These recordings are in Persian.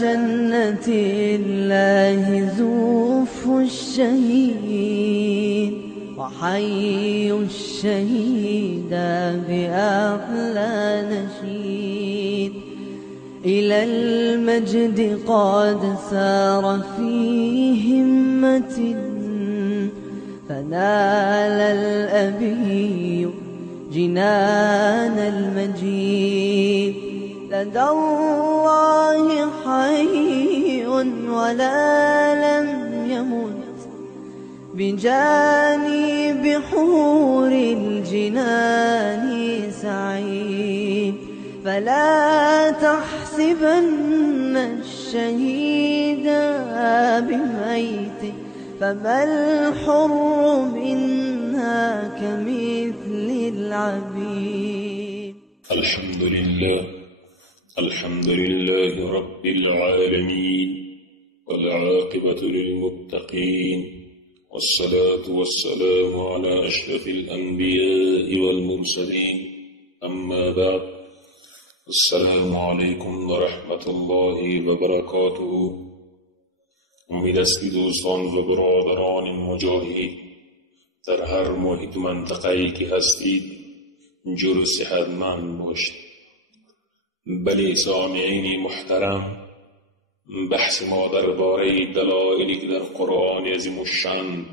جنة الله زوف الشهيد وحي الشهيد بأحلى نشيد إلى المجد قد سار في همة فنال الأبي جنان المجيد لدى الله حي ولا لم يمت بجانب حور الجنان سعيد فلا تحسبن الشهيد بميت فما الحر منا كمثل العبيد. الحمد لله رب العالمين والعاقبة للمتقين والصلاة والسلام على أشرف الأنبياء والمرسلين أما بعد السلام عليكم ورحمة الله وبركاته. امید است که دوستان و برادران مجاهد در هر محیط و منطقه‌ای که هستید جور و صحتمند باشید. بلی سامعین محترم، بحث ما درباره دلایلی که در قرآن عظیم الشأن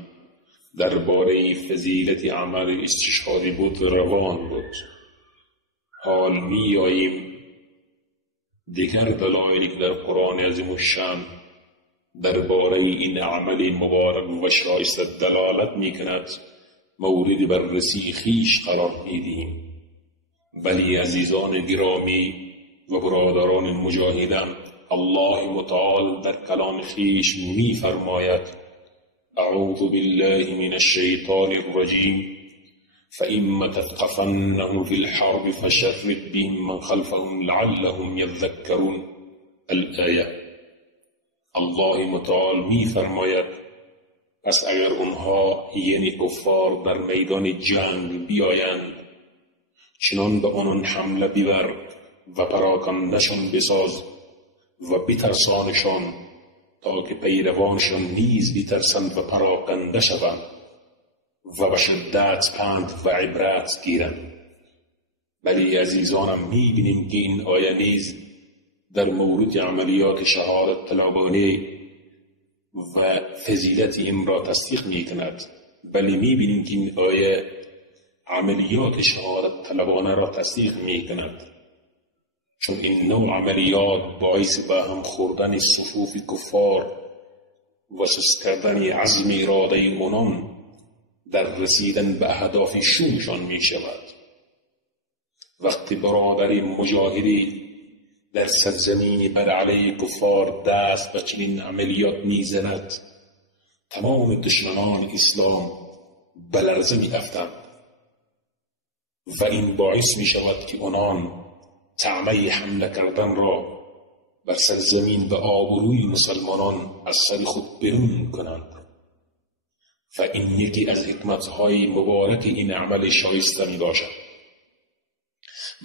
درباره فضیلت عمل استشهادی بود روان بود. حال می‌آییم دیگر دلایلی که در قرآن عظیم الشأن درباره این عمل مبارک و شایسته دلالت می‌کند مورد بررسی خویش قرار می‌دهیم. بلی عزیزان گرامی و برادران مجاهدان، الله متعال در کلام خویش می‌فرماید: اعوذ بالله من الشیطان الرجیم فإما تثقفنهم في الحرب فشرد بهم من خلفهم لعلهم يذكرون. الآیه. الله متعال می‌فرماید پس اگر اونها یعنی کفار در میدان جنگ بیایند، چنان به آنان حمله بیور و پراکندشان بساز و بترسانشان تا که پیروانشان نیز بترسند و پراکنده شوند و به شدت پند و عبرت گیرند. بلی عزیزانم می‌بینیم که این آیه نیز در مورد عملیات شهادت طلبانه و فضیلت این را تصدیق می‌کند. بلی می‌بینیم که این آیه عملیات شهادت طلبانه را تصدیق می‌کند، چون این نوع عملیات باعث به هم خوردن صفوف کفار و سست کردن عزم اراده اونان در رسیدن به اهدافشونشان می شود. وقتی برادر مجاهدی در سرزمین بر علیه کفار دست به چنین عملیات می زند، تمام دشمنان اسلام به لرزه می افتند و این باعث می شود که آنان طعنه حمله کردن را بر سرزمین و آبروی مسلمانان از سر خود بیرون کنند. و این یکی از حکمتهای مبارک این عمل شایسته می باشد.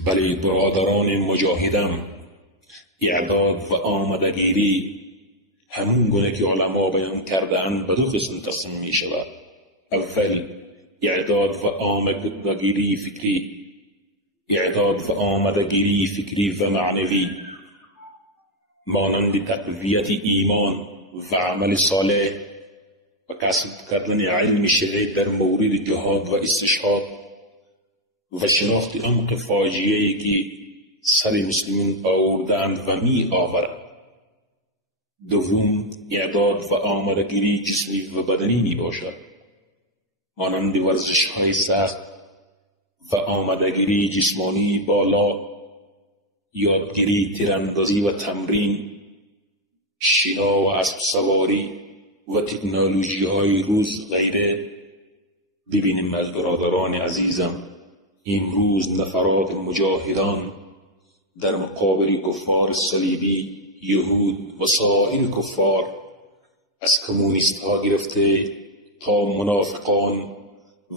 بلی برادران مجاهدم، اعداد و آمادگیری همون گونه که علما بیان کرده‌اند به دو قسم تقسیم می شود. اول اعداد و آمادگیری فکری، اعداد و آمادگیری فکری و معنوی، مانند تقویت ایمان و عمل صالح و کسب کردن علم شرعی در مورد جهاد و استشهاد و شناخت عمق فاجعه‌ای که سر مسلمین آوردند و می آورند. دوم اعداد و آمادگیری جسمی و بدنی می باشد، مانند ورزش‌های سخت و آمادگیری جسمانی بالا، یادگیری تیراندازی و تمرین، شنا و اسب سواری و تکنولوژی های روز غیره. ببینیم از برادران عزیزم، امروز نفرات مجاهدان در مقابل کفار صلیبی، یهود و سایر کفار، از کمونیست ها گرفته تا منافقان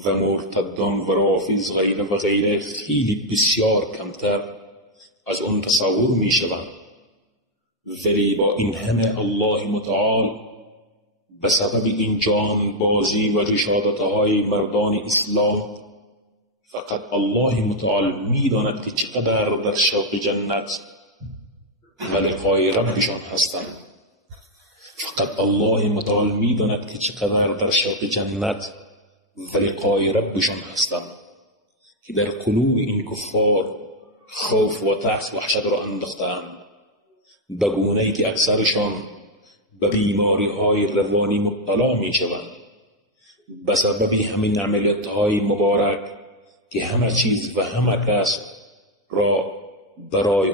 و مرتدان و رافض غیره و غیره خیلی بسیار کمتر از اون تصور می شوند ولی با این همه الله متعال به سبب این جان بازی و رشادت‌های مردان اسلام فقط الله متعال می‌داند که چقدر در شوق جنت و لقای ربشان هستند. فقط الله متعال می‌داند که چقدر در شوق جنت و لقای ربشان هستند که در قلوب این کفار خوف و ترس و وحشت را انداختند، به گونه‌ای که اکثرشان به بیماری‌های روانی مبتلا می‌شوند به سبب همین عملیات‌های مبارک که همه چیز و همه کس را برای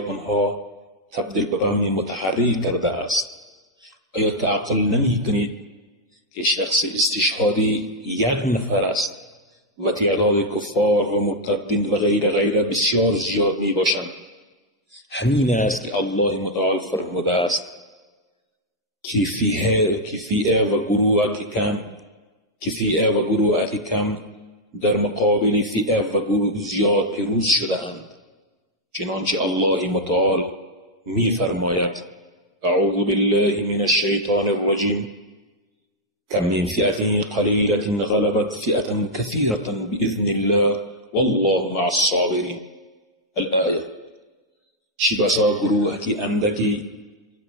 آنها تبدیل به بهانه متحرک کرده است. آیا تعقل نمی کنید که شخص استشهادی یک نفر است و تعداد کفار و مرتدین و غیره بسیار زیاد می باشند؟ همین است که الله متعال فرموده است کفیه و گروه که کم در مقابل فئه و گروه زیاد پیروز شده‌اند. چنانچه الله متعال می فرماید اعوذ بالله من الشیطان الرجیم کم من فئة قلیلة غلبت فئة کثیرة بإذن الله والله مع الصابرین. الآیه. چه بسا گروهی اندکی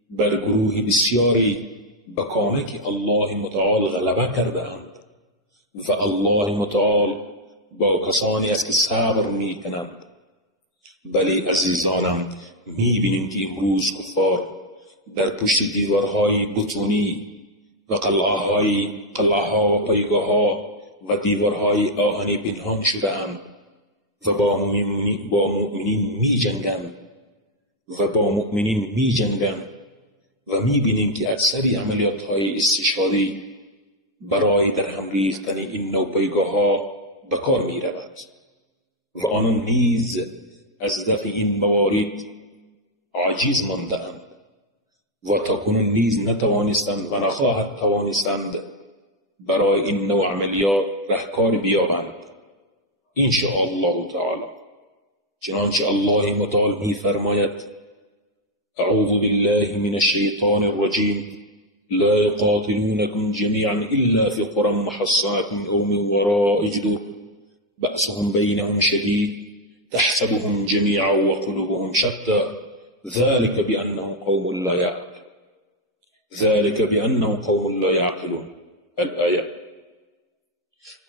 بر گروه بسیاری به کمک الله متعال غلبه کرده‌اند و الله متعال با کسانی است که صبر می کنند. بلی عزیزانم، می بینیم که امروز کفار در پشت دیوارهای بتونی و قلعه‌ها، پایگاه‌ها و دیوارهای آهنی پنهان شده‌اند و با مؤمنین می جنگند و می بینیم که اکثری عملیات‌های استشهادی برای در هم ریختن این نوع پایگاه‌ها به کار می رود و آنان نیز از دفع این موارد عاجز مانده‌اند و تاکنون نیز نتوانستند و نخواهد توانستند برای این نوع عملیات رهکار بیابند ان شاء الله تعالی. چنانچه الله متعال می فرماید اعوذ بالله من الشیطان الرجیم لا يقاتلونكم جميعا إلا في قرى محصنة أو من وراء جدر بأسهم بينهم شديد تحسبهم جميعا وقلوبهم شتى ذلك بأنهم قوم لا يعقلون. الآیه.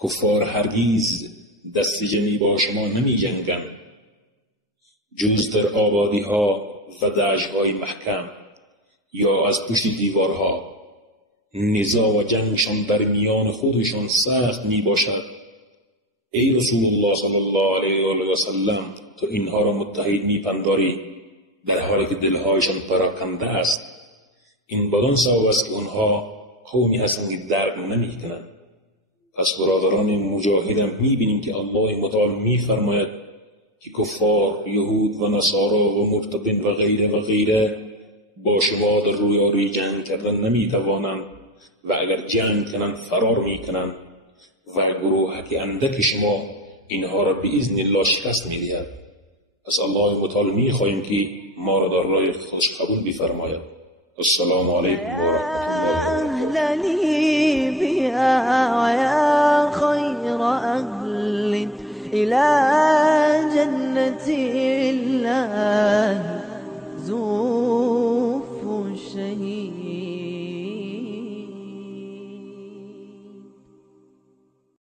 کفار هرگیز دست جمعی با شما نمی جنگند جز در آبادی ها و دشت‌های محکم یا از پشت دیوارها. نزاع و جنگشان در میان خودشان سخت می باشد. ای رسول الله صلی الله علیه و سلم، تو اینها را متحد می پنداری در حالی که دلهایشان پراکنده است. این بدان سبب است که آنها قومی هستند که درک نمی کنند. پس برادران مجاهدم می بینیم که الله متعال می فرماید که کفار، یهود و نصارا و مرتدین و غیره با شما در رویاری جنگ کردن نمی توانند و اگر جنگ کنند فرار می کنند و گروه که اندک شما اینها را بإذن الله شکست می دهد. پس الله متعال می خواهیم که ما را در راه خودش قبول بفرماید. السلام علیکم و رحمت الله. ويا خير أهل إلى جنة الله زوف الشهيد.